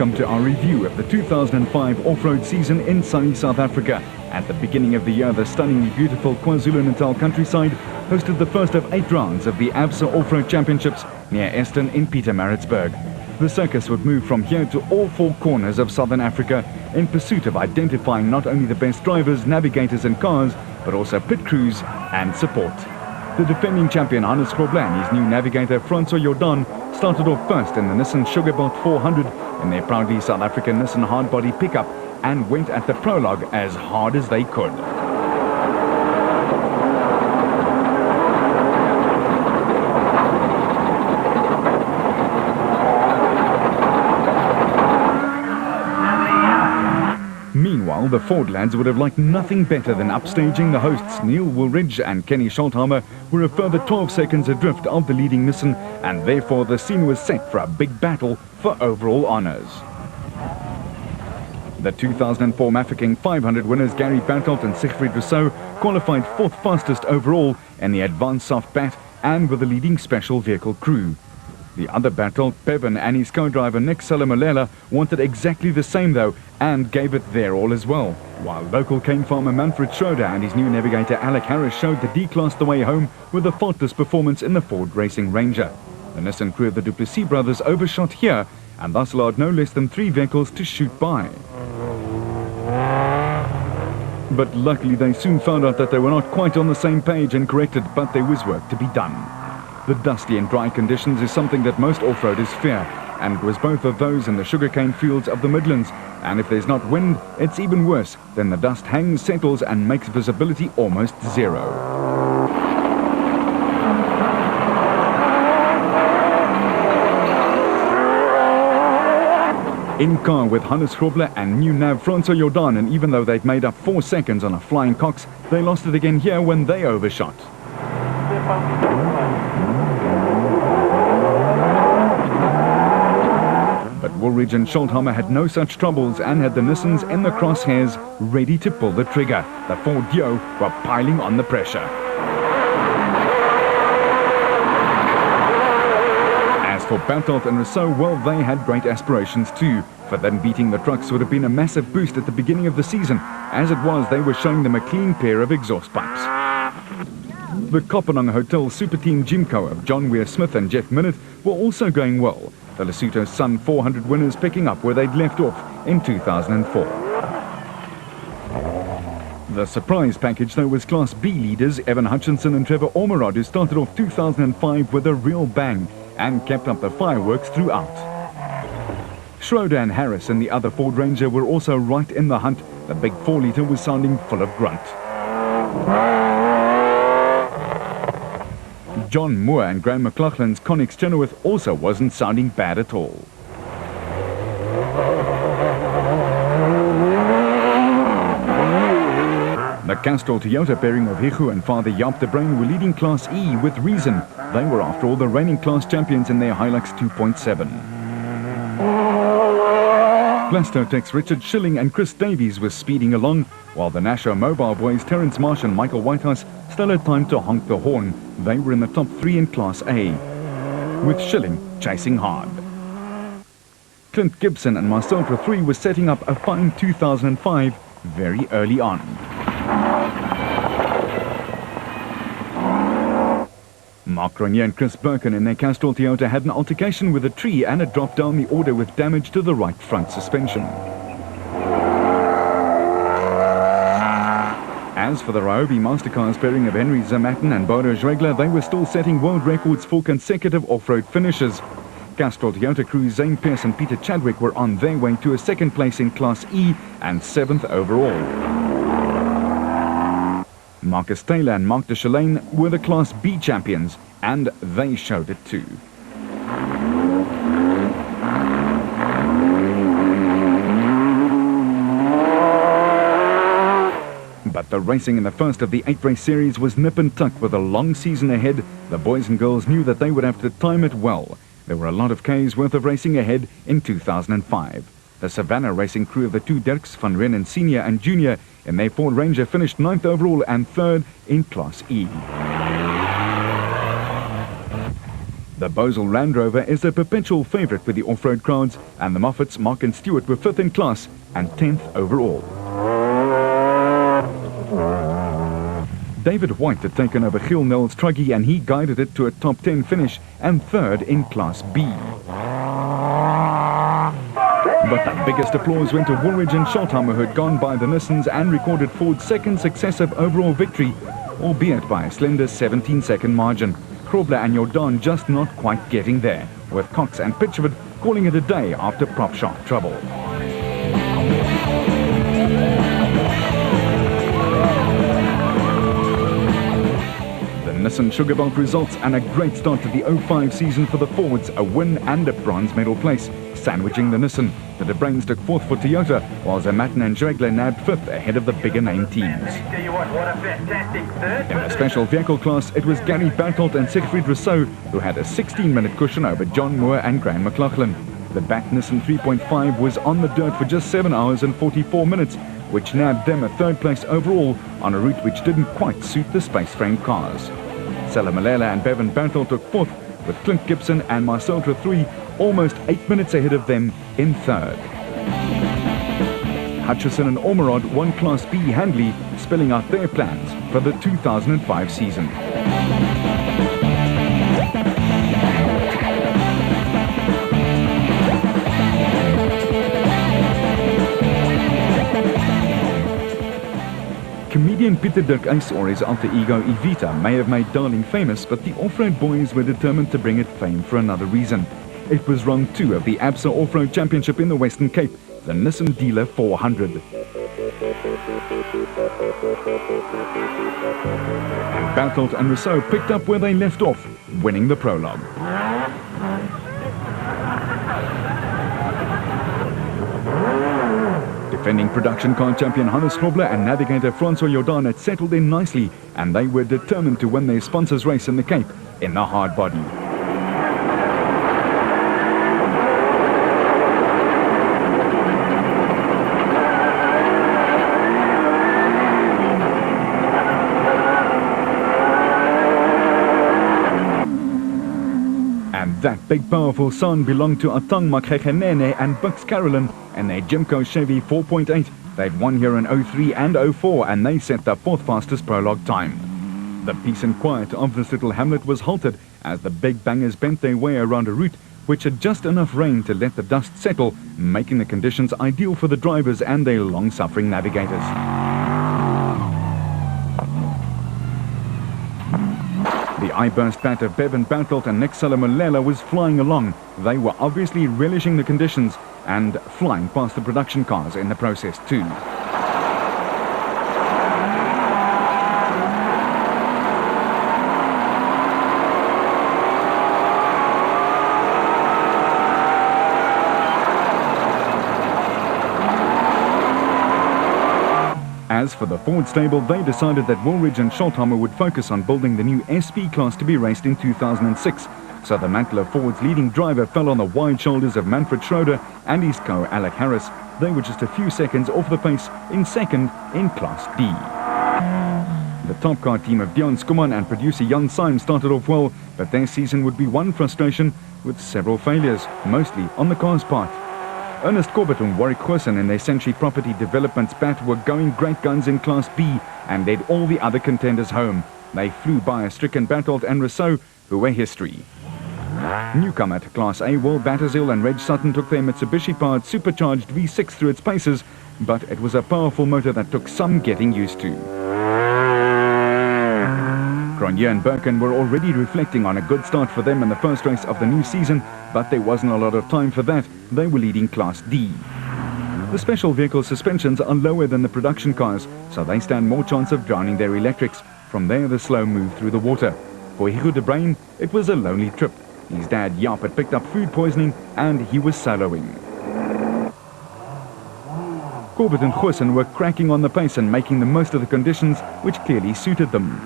Welcome to our review of the 2005 off-road season in sunny South Africa. At the beginning of the year, the stunningly beautiful KwaZulu-Natal countryside hosted the first of 8 rounds of the ABSA Off-Road Championships near Eston in Pietermaritzburg. The circus would move from here to all 4 corners of Southern Africa in pursuit of identifying not only the best drivers, navigators and cars, but also pit crews and support. The defending champion Hannes Grobler and his new navigator Francois Jordan started off first in the Nissan Sugarbelt 400 in their proudly South African Nissan hardbody pickup and went at the prologue as hard as they could. Meanwhile, the Ford lads would have liked nothing better than upstaging the hosts. Neil Woolridge and Kenny Scholthammer were a further 12 seconds adrift of the leading Nissan, and therefore the scene was set for a big battle for overall honours. The 2004 Mafeking 500 winners Gary Bertelt and Siegfried Rousseau qualified 4th fastest overall in the advanced soft bat and with the leading special vehicle crew. The other Bertelt, Bevan, and his co-driver Nick Salamolela wanted exactly the same though and gave it their all as well. While local cane farmer Manfred Schroeder and his new navigator Alec Harris showed the D-Class the way home with a faultless performance in the Ford Racing Ranger. The Nissan crew of the Duplessis brothers overshot here and thus allowed no less than 3 vehicles to shoot by. But luckily they soon found out that they were not quite on the same page and corrected, but there was work to be done. The dusty and dry conditions is something that most off-roaders fear, and it was both of those in the sugarcane fields of the Midlands, and if there's not wind, it's even worse. Then the dust hangs, settles and makes visibility almost zero. In car with Hannes Grobler and new nav Francois Jordan, and even though they'd made up 4 seconds on a flying Cox, they lost it again here when they overshot. But Woolridge and Scholthammer had no such troubles and had the Nissans in the crosshairs ready to pull the trigger. The Ford Dio were piling on the pressure. As for Bertelt and Rousseau, well, they had great aspirations too. For them, beating the trucks would have been a massive boost at the beginning of the season. As it was, they were showing them a clean pair of exhaust pipes. The Kopanang Hotel Super Team Gymco of John Weir Smith and Jeff Minnett were also going well. The Lesotho Sun 400 winners picking up where they'd left off in 2004. The surprise package, though, was Class B leaders Evan Hutchinson and Trevor Ormerod, who started off 2005 with a real bang and kept up the fireworks throughout. Schroeder and Harris and the other Ford Ranger were also right in the hunt. The big 4-litre was sounding full of grunt. John Moore and Graham McLaughlin's Connex Chenoweth also wasn't sounding bad at all. The Castrol Toyota pairing of Hichu and Father Jaap de Bruin were leading Class E with reason. They were after all the reigning class champions in their Hilux 2.7. Plastotech's Richard Schilling and Chris Davies were speeding along, while the Nasho Mobile boys Terence Marsh and Michael Whitehouse still had time to honk the horn. They were in the top 3 in Class A, with Schilling chasing hard. Clint Gibson and Marcel Prothry were setting up a fine 2005 very early on. Mark Grenier and Chris Birkin in their Castrol Toyota had an altercation with a tree and it dropped down the order with damage to the right front suspension. As for the Ryobi Mastercars pairing of Henry Zamatin and Bodo Schwegler, they were still setting world records for consecutive off-road finishes. Castrol Toyota crews Zane Pierce and Peter Chadwick were on their way to a 2nd place in Class E and 7th overall. Marcus Taylor and Mark de Chalane were the Class B champions, and they showed it too. But the racing in the first of the 8-race series was nip and tuck with a long season ahead. The boys and girls knew that they would have to time it well. There were a lot of K's worth of racing ahead in 2005. The Savannah racing crew of the 2 Dirks, Van Reenen Senior and Junior in their Ford Ranger finished 9th overall and 3rd in Class E. The Bosel Land Rover is a perpetual favourite with the off-road crowds, and the Moffats, Mark and Stewart, were 5th in class and 10th overall. David White had taken over Giel Nels' Truggy, and he guided it to a top 10 finish and 3rd in Class B. But the biggest applause went to Woolridge and Scholthammer, who had gone by the Nissans and recorded Ford's 2nd successive overall victory, albeit by a slender 17-second margin. Krobler and Jordan just not quite getting there, with Cox and Pitchford calling it a day after prop shot trouble. Nissan Sugarbelt results and a great start to the 05 season for the Fords, a win and a bronze medal place, sandwiching the Nissan. The De Bruins took 4th for Toyota, while Zermatten and Dregler nabbed 5th ahead of the bigger name teams. In the special vehicle class, it was Gary Bertelt and Siegfried Rousseau who had a 16-minute cushion over John Moore and Graham McLaughlin. The back Nissan 3.5 was on the dirt for just 7 hours and 44 minutes, which nabbed them a 3rd place overall on a route which didn't quite suit the space-frame cars. Sela Malela and Bevan Bertel took 4th, with Clint Gibson and Marcel Trethouy almost 8 minutes ahead of them in 3rd. Hutchison and Ormerod won Class B handily, spelling out their plans for the 2005 season. Comedian Pieter Dirk Uys, or his alter ego Evita, may have made Darling famous, but the off-road boys were determined to bring it fame for another reason. It was round 2 of the ABSA Off-Road Championship in the Western Cape, the Nissan Dealer 400. And Bertelt and Rousseau picked up where they left off, winning the prologue. Defending production car champion Hannes Krobler and navigator Francois Jordan had settled in nicely, and they were determined to win their sponsors' race in the Cape in the hard body. And that big powerful sound belonged to Atang Makgegenene and Bux Carolyn and their Jimco Chevy 4.8. They'd won here in 03 and 04, and they set the 4th fastest prologue time. The peace and quiet of this little hamlet was halted as the big bangers bent their way around a route which had just enough rain to let the dust settle, making the conditions ideal for the drivers and their long-suffering navigators. The eye-burst bat of Bevan Bertelt and Nick Salamolela was flying along. They were obviously relishing the conditions and flying past the production cars in the process too. As for the Ford stable, they decided that Woolridge and Scholthammer would focus on building the new SP class to be raced in 2006. So the mantle of Ford's leading driver fell on the wide shoulders of Manfred Schroeder and his co Alec Harris. They were just a few seconds off the pace in 2nd in Class D. The top car team of Dion Skuman and producer Jan Syme started off well, but their season would be one frustration with several failures, mostly on the car's part. Ernest Corbett and Warwick Goosen in their Century Property Developments bat were going great guns in Class B and led all the other contenders home. They flew by a stricken Bertelt and Rousseau, who were history. Newcomer to Class A, Will Battershill and Reg Sutton took their Mitsubishi-powered supercharged V6 through its paces, but it was a powerful motor that took some getting used to. Cronje and Birkin were already reflecting on a good start for them in the first race of the new season, but there wasn't a lot of time for that. They were leading Class D. The special vehicle suspensions are lower than the production cars, so they stand more chance of drowning their electrics. From there, the slow move through the water. For Hugo de Bruin, it was a lonely trip. His dad, Jaap, had picked up food poisoning, and he was soloing. Corbett and Goosen were cracking on the pace and making the most of the conditions, which clearly suited them.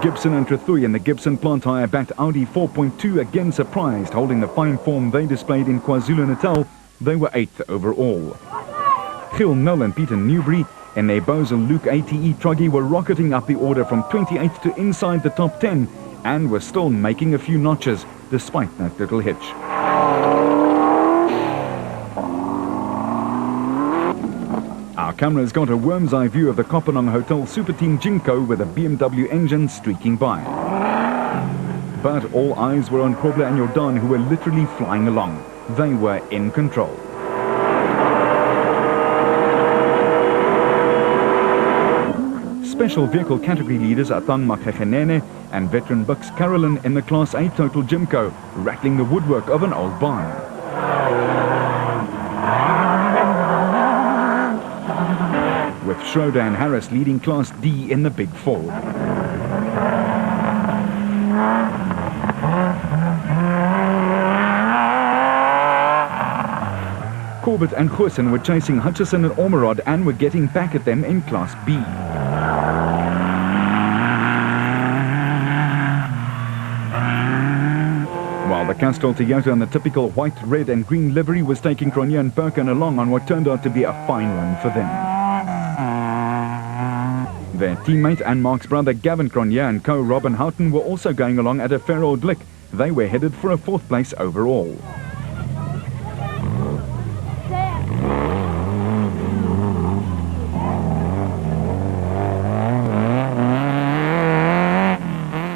Gibson and Trethouy in the Gibson plant hire bat Audi 4.2 again surprised, holding the fine form they displayed in KwaZulu-Natal. They were 8th overall. Giel Nel and Peter Newbury in their Bosel Luke ATE Truggy were rocketing up the order from 28th to inside the top 10 and were still making a few notches despite that little hitch. Our cameras got a worm's eye view of the Kopanong Hotel Super Team Jinko with a BMW engine streaking by. But all eyes were on Grobler and Jordan, who were literally flying along. They were in control. Special vehicle category leaders Atang Makhegenene and veteran Bux Carolyn in the Class A Total Jimco, rattling the woodwork of an old barn. With Schroeder and Harris leading Class D in the Big Four. Corbett and Goosen were chasing Hutchison and Ormerod and were getting back at them in Class B. While the Castrol Toyota in the typical white, red and green livery was taking Cronje and Perkin along on what turned out to be a fine run for them. Their teammate and Mark's brother Gavin Cronje and co-Robin Houghton were also going along at a fair old lick. They were headed for a 4th place overall.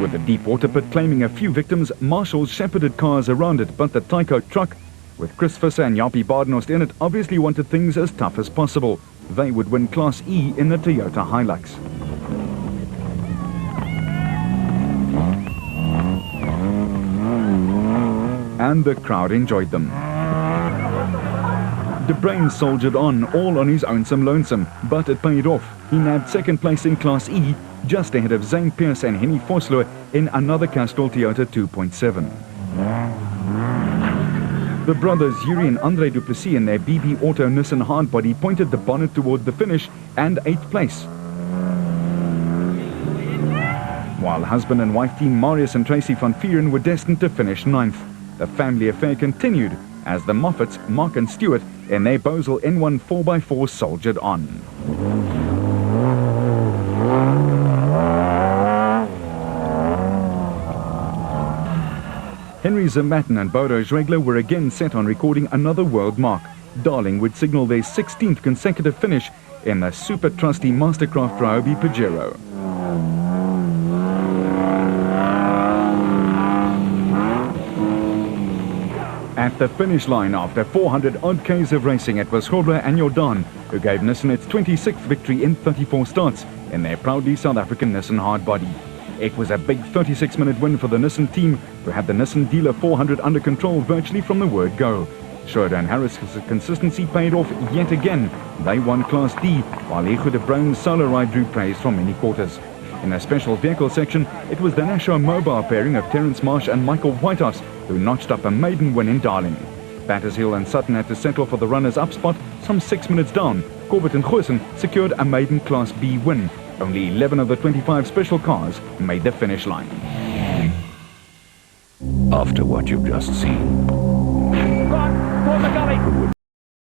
With the deep water pit claiming a few victims, marshals shepherded cars around it, but the Tyco truck, with Chris Visser and Jappie Badenhorst in it, obviously wanted things as tough as possible. They would win Class E in the Toyota Hilux. And the crowd enjoyed them. De Bruyn soldiered on, all on his own lonesome, but it paid off. He nabbed 2nd place in Class E, just ahead of Zane Pierce and Henny Vosloo in another Castrol Toyota 2.7. The brothers Yuri and Andre Du Plessis in their BB Auto Nissan hardbody pointed the bonnet toward the finish and 8th place. While husband and wife team Marius and Tracy van Vieren were destined to finish 9th. The family affair continued as the Moffats, Mark and Stewart, in their Bosel N1 4x4 soldiered on. Henry Zermatten and Bodo Schregler were again set on recording another world mark. Darling would signal their 16th consecutive finish in the super trusty Mastercraft Ryobi Pajero. At the finish line, after 400 odd Ks of racing, it was Grobler and Jordan who gave Nissan its 26th victory in 34 starts in their proudly South African Nissan hardbody. It was a big 36-minute win for the Nissan team, who had the Nissan Dealer 400 under control virtually from the word go. Schroeder and Harris' consistency paid off yet again. They won Class D, while Hugo de Bruyn's solo ride drew praise from many quarters. In the special vehicle section, it was the Nashua Mobile pairing of Terence Marsh and Michael Whitehouse who notched up a maiden win in Darling. Battershill and Sutton had to settle for the runners-up spot some 6 minutes down. Corbett and Goosen secured a maiden Class B win. Only 11 of the 25 special cars made the finish line. After what you've just seen,